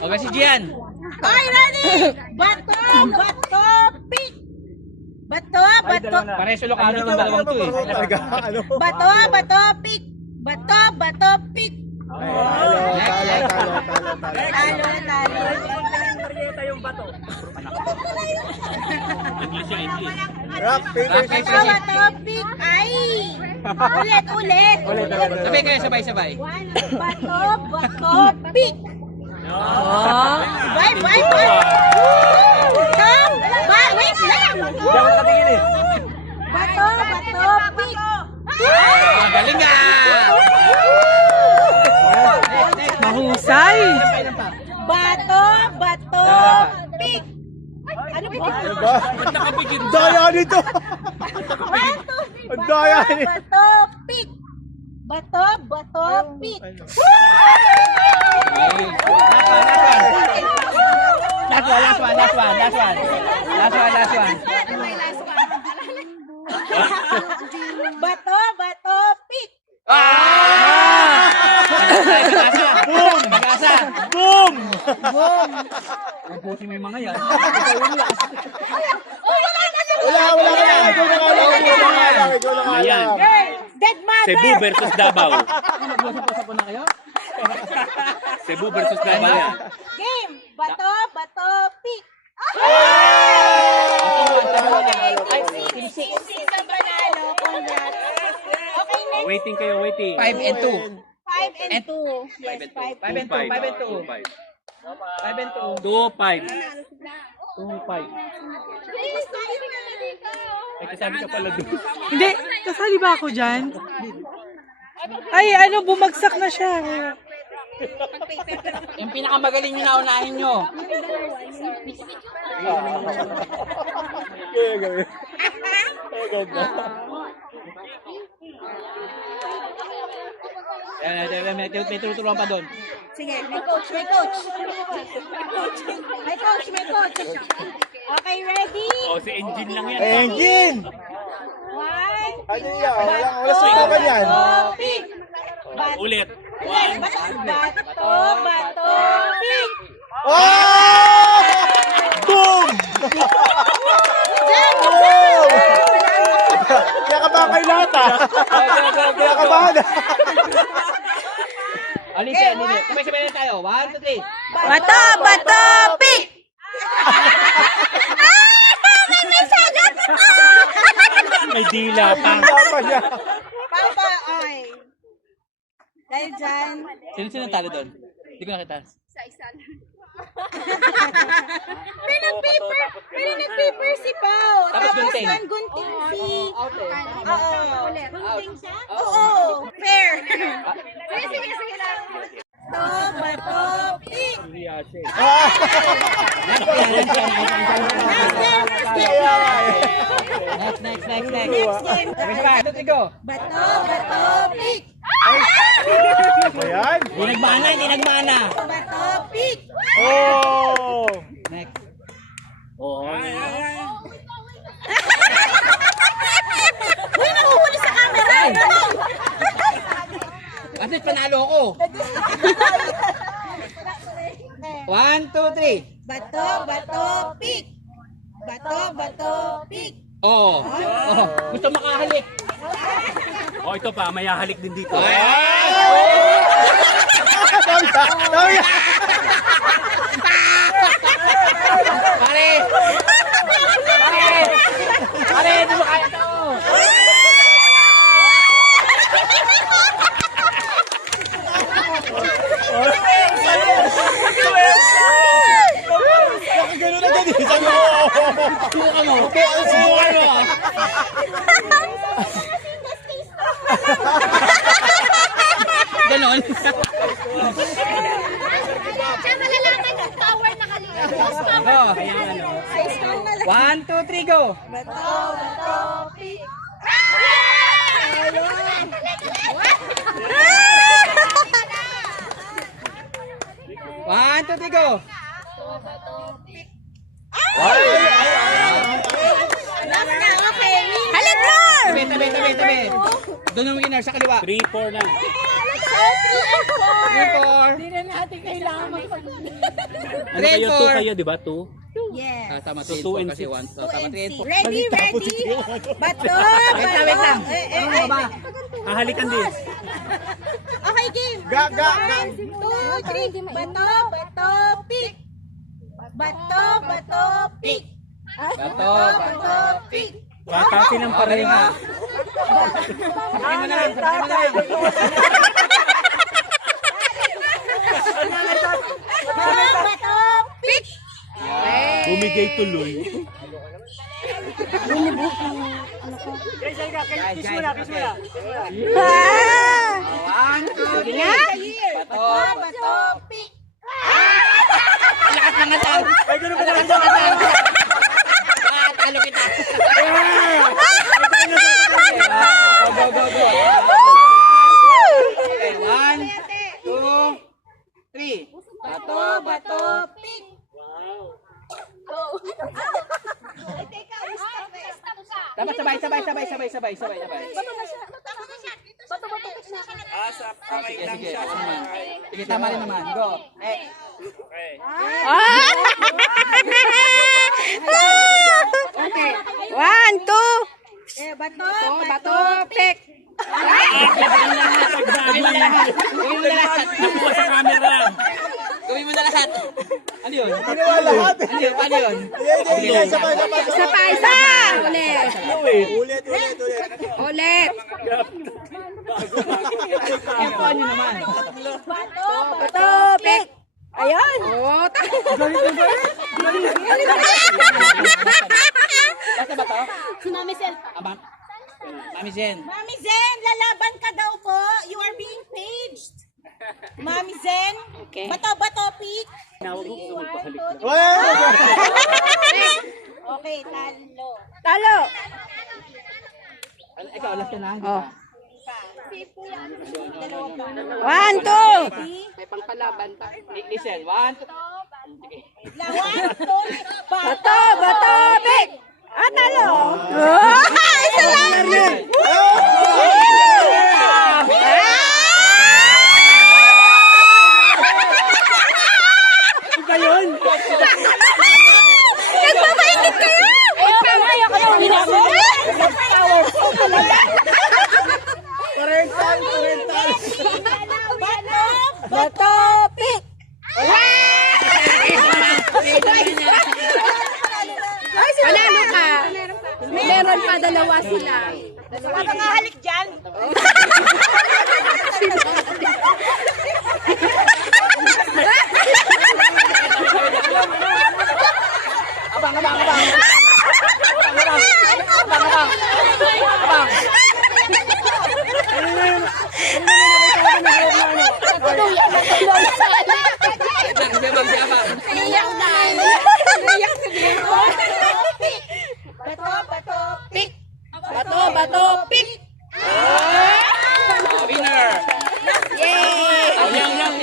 Okay, si Gian. Okay, ready? Bato, bato, pick. Bato, bato. Pareso lokado itong dalawang to eh. Bato, bato, pick. Bato, bato, pick. Talo, talo. Rock, paper, Bato, bato, pick. Ay! Ulit, ulit. Sabay kayo, sabay-sabay. Bato, bato, pick. Bye, bye, bye. Come. Bye, wait lang. Bato, bato, pick. Galing nga! Mahusay! Bato, bato, pick. Ano ba? Daya nito! Bato, Ang daya nito! bato, pick. Bato, bato, pick. Last one. Bato, bato, pick. Boom! Magasa! Boom! Boom! Pupusin mo yung mga yan. Ayan. Dead mother. Cebu versus Davao. Nag-usap-usap po na kayo? Cebu versus Davao yan. Game. Bato, bato, pick. Six ang panalo. Congrats. Okay, next. Waiting kayo, waiting. 5 and 2. 5 and 2. Yes, 5 5 and 2. 5 and 2. 5 and 2. 2-5. 2-5. Please, tayo na dito. Ay, kasabi ka pala doon. Hindi, kasali ba ako dyan? Ay, ano, bumagsak na siya. Yung pinakamagaling yung naunahin nyo. May tuturuan pa doon. Sige, may coach, may coach. May coach, may coach. Okay, ready? O, si Engine lang yan. Engine! One. Ano yan? Wala subukan yan. Pick. Ulit. Bato, bato, pick. Oh! Boom! Boom! Kaya ka ba kay Lata? Kaya ka ba? Alicia, sabay-sabay na tayo. 1, 2, 3. Bato, bato, pick. May dila pa. Tama niya. Papa, ay. Dahil dyan. Sino talo doon? Hindi ko nakita. May nag-paper si Pao. Tapos gunting. gunting si... Oo. Gunting siya? Oo. Fair. Sige lang. Bato, bato, pick. Next. Next game. Sabay-sabay. 2, 3, go. Bato, bato, pick. Ayan. Hindi nagmana. Bato, pick. Oh! Next. Uy, nahuhuli sa camera. Kasi panalo ako. 1, 2, 3. Bato, bato, pick. Bato, bato, pick. Oo. Gusto makahalik. O, ito pa, may hahalik din dito. Pare, hindi mo kaya to. Nakagano na ganun. Sabi mo. Suka mo. Suka mo. Ganon. Siya malalaman yung power na kalina. Go. 1, 2, 3, go. Bato, bato, pick. 2, 3, go. Last na, okay. Halid mo! Tabi. Doon ang winner sa kaliwa. 3-4 na. 3, 4. Hindi na natin kailangan Ano kayo? 2 kayo, di ba? 2? Yes. Tama, So, 3 2 and and 4 kasi 6. 1. So, tama, 3 and 4. Ready? Bato! Wait lang. Hahalikan din. Okay, game. Ga. 1, 2, 3. Bato, pick. Bato, pick. Bato. Pick. Batasin ang Okay nga. pareha. Sabihin mo na lang. Bato, pick. Bumigay tuloy. Kiss mo na. 1, 2. Bato, pick. Lakas ng atal. Lakas ng atal. Talo kita. Go. Okay, 1, 2, 3. Bato, pick. Dapat sabay. Sige. Sige, tama rin naman. Go. Okay. 1, 2. Bato, pick. Gawin mo na lahat. Nakuha sa camera. Gawin mo na lahat. Ano yun? Ginawa lahat. Paano yun? Hindi. Sabay. Isa. Ulit. Ulit. Yung paano naman? Bato, pick. Ayun. Oh, Basta ba to? Si Mami Zen. Abang. Mami Zen. Mami Zen, lalaban ka daw po. You are being paged. Mami Zen. Okay. Bato, pick. Nawag ko gusto magpahalik na. Okay, talo. Ikaw, last ka na. Oh. 1, 2. Listen, 1, 2. Bato, pick. Talo. Isa lang. Nagpapainit kayo. Kaya kayo hinako. Powerful talaga. Bato, pick. Panalo ka. Meron pa, dalawa sila. Wala nga halik dyan. Bato, pick. Winner! Yay! Yang. Yang,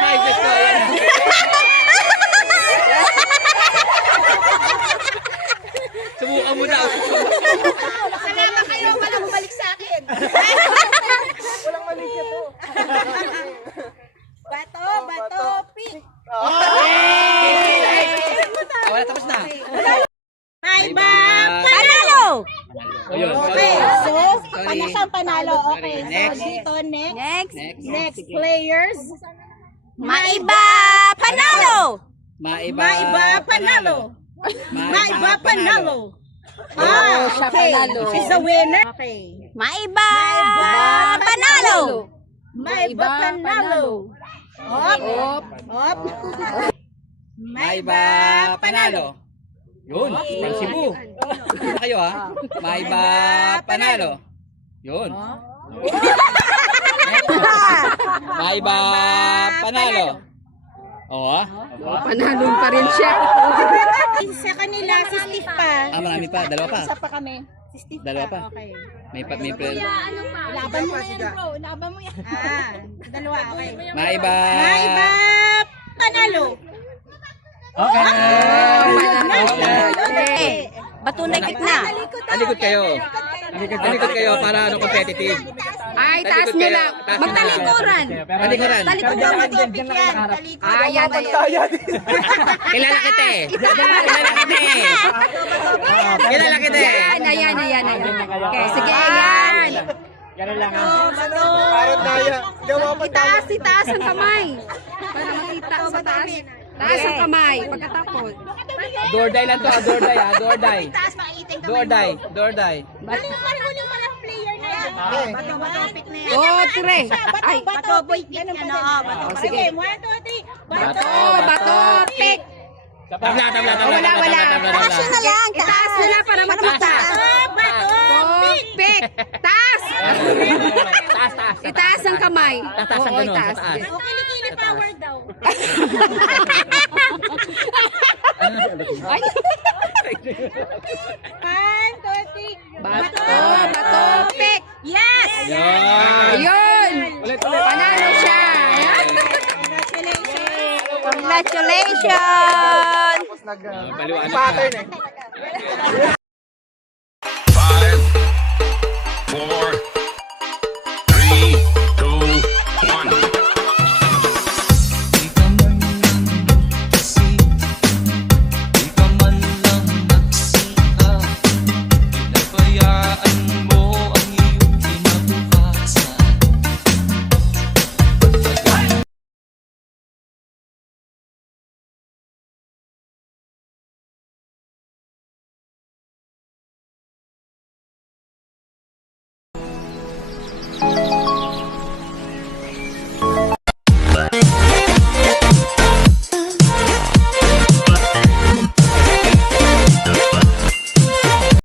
guys, let's go. Yan. Subukan mo daw. Salamat kayo, walang bumalik sa akin. Walang mali siya to. Bato, pick. Wala, tapos na. Bye, panalo! Ayun. Okay, so, Sorry. siyang panalo. Okay, Next. so dito, next. Next. Players. Maiba, panalo! Maiba, panalo! Maiba, panalo! siya okay. panalo. She's the winner. Okay. Maiba! Panalo! Maiba, panalo! Hop! Hop! Maiba panalo. Yun, from Cebu. Ano kayo ha? Maiba panalo. Yun. Maiba panalo. Oo ha? Panalo pa rin siya. Sa kanila, si Steve pa. Marami pa, dalawa pa. Isa pa kami. Si Steve Dalawa ka, pa. Okay. May friend. Laban mo yan, bro. Laban mo yan. Dalawa, okay. Maiba. Maiba, panalo. Okay. Okay. Bato na gitna. Alikot kayo. Alikot kayo para ano competitive. Ay, taas nyo lang. Magtalikuran. Alikuran. Talikuran mo topic yan. Talikuran. Ayan, ayan. Kilala kita eh. Kilala kita eh. Kilala kita eh. Ayan, ayan, ayan. Okay, sige, ayan. Parang daya. Hindi ako mapatawag. Itaas ang kamay. Para makita sa taas. Taas ang kamay. Pagkatapos. Doorday lang to, doorday ah, doorday. Taas makikita yung kamay Doorday, mo. doorday. Bato marunong yung mga player na yan. Bato, topic na yan. Oh, tre. Ay, Bato, boy, yan ang bato. sige. Sige, 1, 2, 3. Bato, bato, pick. Tabla, tabla, tabla. Wala, wala. Taas yun na lang. Itaas nyo lang para makita. Bato, Oh, pick. Taas. Taas, taas. Itaas ang kamay. Taas ang Oo, ganun, itaas. sa taas. O, kilikili power daw. Ay, 1, 2, 3. bato, bato, pick. Yes! Yan. Ayun. Panalo siya. Congratulations! Congratulations! Tapos nag... Baliwanag pattern ka. eh.